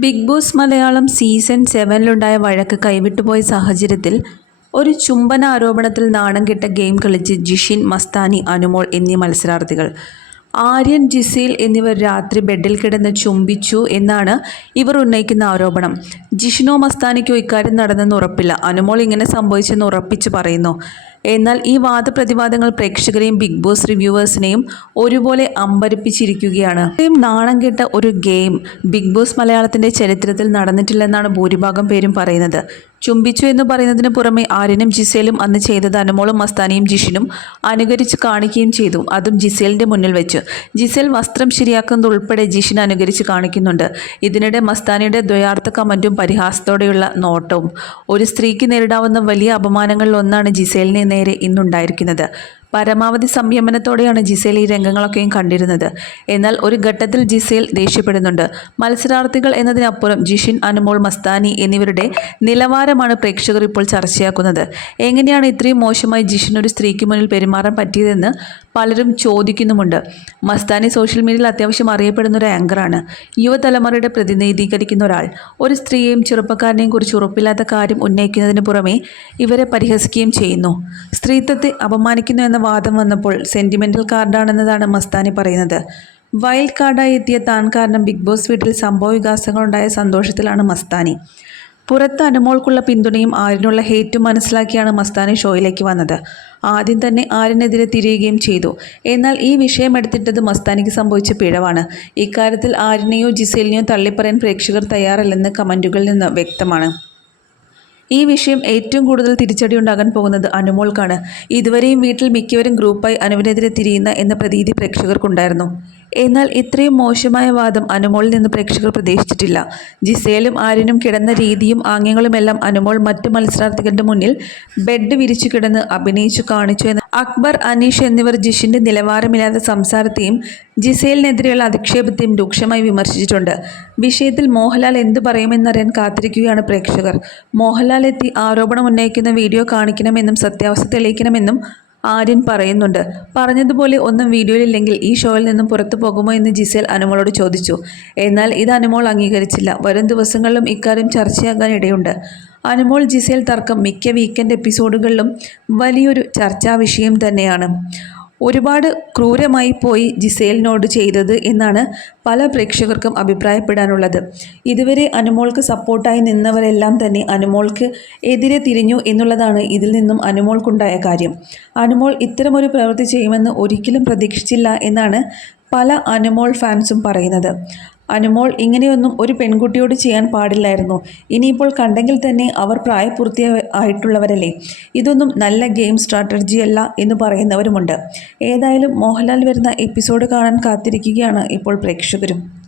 Big Boss Malayalam season സെവനിലുണ്ടായ വഴക്ക് കൈവിട്ടുപോയ സാഹചര്യത്തിൽ ഒരു ചുംബന ആരോപണത്തിൽ നാണം കെട്ട ഗെയിം കളിച്ച് ജിഷിൻ മസ്താനി അനുമോൾ എന്നീ മത്സരാർത്ഥികൾ. ആര്യൻ ജിസീൽ എന്നിവർ രാത്രി ബെഡിൽ കിടന്ന് ചുംബിച്ചു എന്നാണ് ഇവർ ഉന്നയിക്കുന്ന ആരോപണം. ജിഷിനോ മസ്താനിക്കോ ഇക്കാര്യം നടന്നെന്ന് ഉറപ്പില്ല. അനുമോൾ ഇങ്ങനെ സംഭവിച്ചെന്ന് ഉറപ്പിച്ച് പറയുന്നു. എന്നാൽ ഈ വാദപ്രതിവാദങ്ങൾ പ്രേക്ഷകരെയും ബിഗ് ബോസ് റിവ്യൂവേഴ്സിനെയും ഒരുപോലെ അമ്പരപ്പിച്ചിരിക്കുകയാണ്. ഇത്രയും നാണം കെട്ട ഒരു ഗെയിം ബിഗ് ബോസ് മലയാളത്തിന്റെ ചരിത്രത്തിൽ നടന്നിട്ടില്ലെന്നാണ് ഭൂരിഭാഗം പേരും പറയുന്നത്. ചുംബിച്ചു എന്ന് പറയുന്നതിന് പുറമെ ആര്യനും ജിസേലും അന്ന് ചെയ്തത് അനുമോളും മസ്താനിയും ജിഷിനും അനുകരിച്ച് കാണിക്കുകയും ചെയ്തു. അതും ജിസേലിന്റെ മുന്നിൽ വെച്ച്. ജിസേൽ വസ്ത്രം ശരിയാക്കുന്നത് ഉൾപ്പെടെ ജിഷിന് അനുകരിച്ച് കാണിക്കുന്നുണ്ട്. ഇതിനിടെ മസ്താനിയുടെ ദ്വയാർത്ഥ കമന്റും പരിഹാസത്തോടെയുള്ള നോട്ടവും. ഒരു സ്ത്രീക്ക് നേരിടാവുന്ന വലിയ അപമാനങ്ങളിൽ ഒന്നാണ് ജിസേലിനെ നേരെ ഇന്നുണ്ടായിരിക്കുന്നത്. പരമാവധി സംയമനത്തോടെയാണ് ജിസേൽ ഈ രംഗങ്ങളൊക്കെയും കണ്ടിരുന്നത്. എന്നാൽ ഒരു ഘട്ടത്തിൽ ജിസേൽ ദേഷ്യപ്പെടുന്നുണ്ട്. മത്സരാർത്ഥികൾ എന്നതിനപ്പുറം ജിഷിൻ അനുമോൾ മസ്താനി എന്നിവരുടെ നിലവാരമാണ് പ്രേക്ഷകർ ഇപ്പോൾ ചർച്ചയാക്കുന്നത്. എങ്ങനെയാണ് ഇത്രയും മോശമായി ജിഷിൻ ഒരു സ്ത്രീക്ക് മുന്നിൽ പെരുമാറാൻ പറ്റിയതെന്ന് പലരും ചോദിക്കുന്നുമുണ്ട്. മസ്താനി സോഷ്യൽ മീഡിയയിൽ അത്യാവശ്യം അറിയപ്പെടുന്ന ഒരു ആങ്കറാണ്. യുവതലമുറയുടെ പ്രതിനിധീകരിക്കുന്ന ഒരാൾ. ഒരു സ്ത്രീയെയും ചെറുപ്പക്കാരനെയും കുറിച്ച് ഉറപ്പില്ലാത്ത കാര്യം ഉന്നയിക്കുന്നതിന് പുറമെ ഇവരെ പരിഹസിക്കുകയും ചെയ്യുന്നു. സ്ത്രീത്വത്തെ അപമാനിക്കുന്നു എന്ന വാദം വന്നപ്പോൾ സെന്റിമെന്റൽ കാർഡാണെന്നതാണ് മസ്താനി പറയുന്നത്. വൈൽഡ് കാർഡായി എത്തിയ താൻ കാരണം ബിഗ് ബോസ് വീട്ടിൽ സംഭവവികാസങ്ങളുണ്ടായ സന്തോഷത്തിലാണ് മസ്താനി. പുറത്ത് അനുമോൾക്കുള്ള പിന്തുണയും ആരിനുള്ള ഹേറ്റും മനസ്സിലാക്കിയാണ് മസ്താനി ഷോയിലേക്ക് വന്നത്. ആദ്യം തന്നെ ആരിനെതിരെ തിരിയുകയും ചെയ്തു. എന്നാൽ ഈ വിഷയം എടുത്തിട്ടത് മസ്താനിക്ക് സംഭവിച്ച പിഴവാണ്. ഇക്കാര്യത്തിൽ ആരിനെയോ ജിസേലിനെയോ തള്ളിപ്പറയാൻ പ്രേക്ഷകർ തയ്യാറല്ലെന്ന് കമന്റുകളിൽ നിന്ന് വ്യക്തമാണ്. ഈ വിഷയം ഏറ്റവും കൂടുതൽ തിരിച്ചടി ഉണ്ടാകാൻ പോകുന്നത് അനുമോൾക്കാണ്. ഇതുവരെയും വീട്ടിൽ മിക്കവരും ഗ്രൂപ്പായി അനുവിനെതിരെ തിരിയുന്ന എന്ന പ്രതീതി പ്രേക്ഷകർക്കുണ്ടായിരുന്നു. എന്നാൽ ഇത്രയും മോശമായ വാദം അനുമോളിൽ നിന്ന് പ്രേക്ഷകർ പ്രതീക്ഷിച്ചിട്ടില്ല. ജിസേലും ആര്യനും കിടന്ന രീതിയും ആംഗ്യങ്ങളുമെല്ലാം അനുമോൾ മറ്റു മത്സരാർത്ഥികളുടെ മുന്നിൽ ബെഡ് വിരിച്ചു കിടന്ന് അഭിനയിച്ചു കാണിച്ചു എന്ന് അക്ബർ അനീഷ് എന്നിവർ ജിഷിന്റെ നിലവാരമില്ലാത്ത സംസാരത്തെയും ജിസേലിനെതിരെയുള്ള അധിക്ഷേപത്തെയും രൂക്ഷമായി വിമർശിച്ചിട്ടുണ്ട്. വിഷയത്തിൽ മോഹൻലാൽ എന്തു പറയുമെന്നറിയാൻ കാത്തിരിക്കുകയാണ് പ്രേക്ഷകർ. മോഹൻലാൽ എത്തി ആരോപണം ഉന്നയിക്കുന്ന വീഡിയോ കാണിക്കണമെന്നും സത്യാവസ്ഥ തെളിയിക്കണമെന്നും ആര്യൻ പറയുന്നുണ്ട്. പറഞ്ഞതുപോലെ ഒന്നും വീഡിയോയിലില്ലെങ്കിൽ ഈ ഷോയിൽ നിന്നും പുറത്തു പോകുമോ എന്ന് ജിസേൽ അനുമോളോട് ചോദിച്ചു. എന്നാൽ ഇത് അനുമോൾ അംഗീകരിച്ചില്ല. വരും ദിവസങ്ങളിലും ഇക്കാര്യം ചർച്ചയാകാൻ ഇടയുണ്ട് അനുമോൾ ജിസേൽ തർക്കം മിക്ക വീക്കെൻഡ് എപ്പിസോഡുകളിലും വലിയൊരു ചർച്ചാ വിഷയം തന്നെയാണ്. ഒരുപാട് ക്രൂരമായി പോയി ജിസേലിനോട് ചെയ്തത് എന്നാണ് പല പ്രേക്ഷകർക്കും അഭിപ്രായപ്പെടാനുള്ളത്. ഇതുവരെ അനുമോൾക്ക് സപ്പോർട്ടായി നിന്നവരെല്ലാം തന്നെ അനുമോൾക്ക് എതിരെ തിരിഞ്ഞു എന്നുള്ളതാണ് ഇതിൽ നിന്നും അനുമോൾക്കുണ്ടായ കാര്യം. അനുമോൾ ഇത്തരമൊരു പ്രവൃത്തി ചെയ്യുമെന്ന് ഒരിക്കലും പ്രതീക്ഷിച്ചില്ല എന്നാണ് പല അനുമോൾ ഫാൻസും പറയുന്നത്. അനുമോൾ ഇങ്ങനെയൊന്നും ഒരു പെൺകുട്ടിയോട് ചെയ്യാൻ പാടില്ലായിരുന്നു. ഇനിയിപ്പോൾ കണ്ടെങ്കിൽ തന്നെ അവർ പ്രായപൂർത്തി ആയിട്ടുള്ളവരല്ലേ ഇതൊന്നും നല്ല ഗെയിം സ്ട്രാറ്റജി അല്ല എന്ന് പറയുന്നവരുമുണ്ട്. ഏതായാലും മോഹൻലാൽ വരുന്ന എപ്പിസോഡ് കാണാൻ കാത്തിരിക്കുകയാണ് ഇപ്പോൾ പ്രേക്ഷകരും.